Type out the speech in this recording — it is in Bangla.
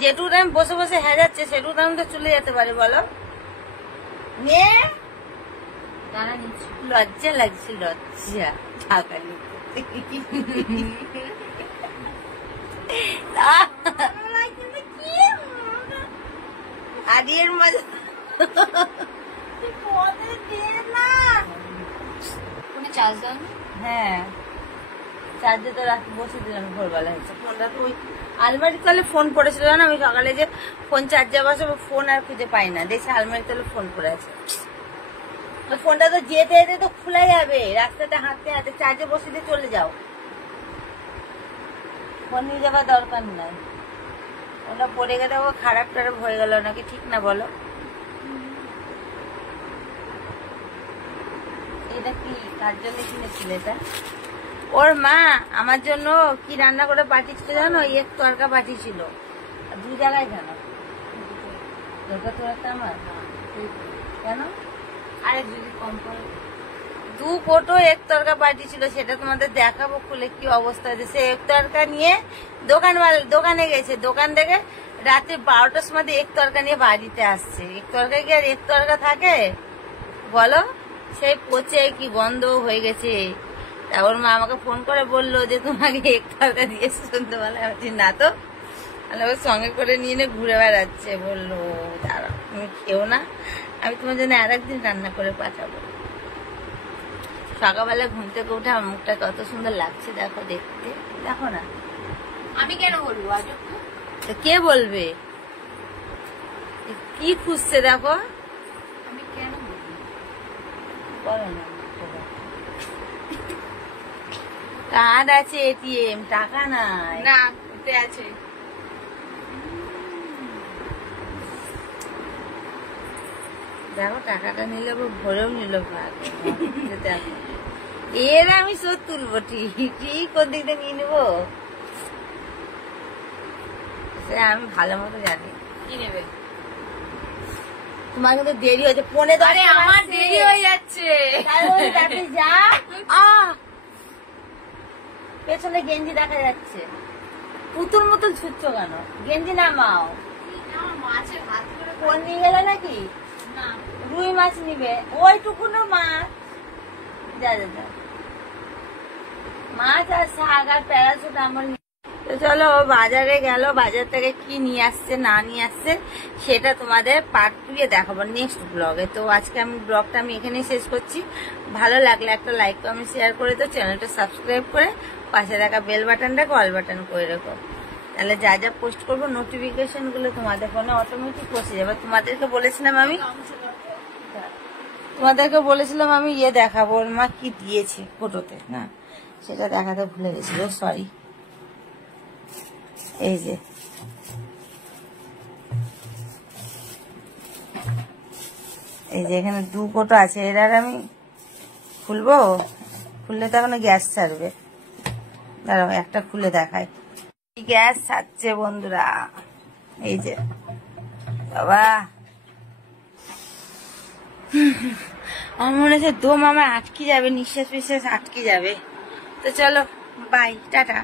যেটুকু টাইম বসে বসে হ্যাঁ যাচ্ছে সেটুকু টাইম তো চলে যেতে পারে বলো। মেয়ে লজ্জা লাগছে, লজ্জা ঢাকা আদির মজা হ্যাঁ চার্জে তো রাখি বসে দিলাম ভোরবেলা হয়েছে। ফোনটা তো ওই আলমারি তলে ফোন পড়েছিল না, আমি সকালে যে ফোন চার্জে বসাবো ফোন আর খুঁজে পাই না, দেখছি আলমারি তলে ফোন পড়ে আছে। ফোনটা তো যেতে যেতে তো খোলা যাবে, রাস্তাতে হাঁটতে হাঁটতে চার্জে বসে দিয়ে চলে যাও, ফোন নিয়ে যাবার দরকার নাই। ওটা পড়ে গেলে ও খারাপ টারাপ হয়ে গেল নাকি, ঠিক না বলো? এটা কি কার জন্য কিনেছিল এটা? ওর মা আমার জন্য কি রান্না করে পাঠিয়েছিল জানো? এক তরকা পাঠিয়েছিল, 2 জায়গায় জানো তরকা আমার কেন? আরে যদি কম করে 2 কোটো এক তরকা পাঠিয়েছিল, সেটা তোমাদের দেখাবো খুলে কি অবস্থা হয়েছে। সে এক তরকা নিয়ে দোকানে গেছে, দোকান থেকে রাতে 12টার সময় এক তরকা নিয়ে বাড়িতে আসছে। এক তরকা কি আর এক তরকা থাকে বলো? সেই পচে কি গন্ধ হয়ে গেছে। তা ওর মা আমাকে ফোন করে বললো যে তোমাকে এক তরকা দিয়েছে শুনতে বলে, আমি না তো, ওর সঙ্গে করে নিয়ে ঘুরে বেড়াচ্ছে। বললো দাঁড়াও তুমি খেও না, আমি তোমার জন্য আর একদিন রান্না করে পাঠাবো। সকালবেলা ঘুম থেকে উঠে আমার মুখটা কত সুন্দর লাগছে দেখো, দেখতে দেখো না। আমি কেন বলবো? আজ কে বলবে? কি খুঁজছে দেখো। আমি কেন বলবো? বলো না, কার্ড আছে, এটিএম, টাকা নাই না আছে। দেখো টাকাটা নিলে ভরেও নিল দেখো। এর আমি শোধ তুলবো ঠিক কোন দিকটা নিয়ে নেবো আমি ভালো মতো জানি। কি নেবে? তোমার কিন্তু দেরি হয়েছে, ফোনে আমার দেরি হয়ে যাচ্ছে। যা পেছনে গেঞ্জি দেখা যাচ্ছে, পুতুল মতন ছুটছ কেন? গেঞ্জি নামাও। মাছের ভাত করে ফোন নিয়ে গেলে নাকি? না, রুই মাছ নিবে, ওইটুকুনো মাছ। যা যা যা, মাছ আর শাক আর প্যারাসুট আমার। তো চলো বাজারে গেল, বাজার থেকে কি নিয়ে আসছে না নিয়ে আসছে সেটা তোমাদের পার্ট 2 এ দেখাবো নেক্সট ব্লগে। তো আজকে আমি ব্লগটা এখানেই শেষ করছি। ভালো লাগলে একটা লাইক কমেন্ট শেয়ার করে তো চ্যানেলটা সাবস্ক্রাইব করে পাশে রাখা বেল বাটনটাকে অল বাটন করে রেখো, তাহলে যা যা পোস্ট করবো নোটিফিকেশন গুলো তোমাদের ফোনে অটোমেটিক পৌঁছে যাবে। তোমাদেরকে বলেছিলাম আমি ইয়ে দেখাবো, ওর মা কি দিয়েছে ফটোতে, না সেটা দেখাতে ভুলে গেছিল, সরি। এই যে এখানে 2 কোটো আছে, এর আর আমি খুলবো, খুললে তো এখনো গ্যাস ছাড়বে। দাঁড়াও একটা খুলে দেখাই। গ্যাস ছাড়ছে বন্ধুরা, এই যে বাবা, আমার মনে হচ্ছে দম আমার আটকে যাবে, নিঃশ্বাস ফিশ্বাস আটকে যাবে। তো চলো বাই, টাটা।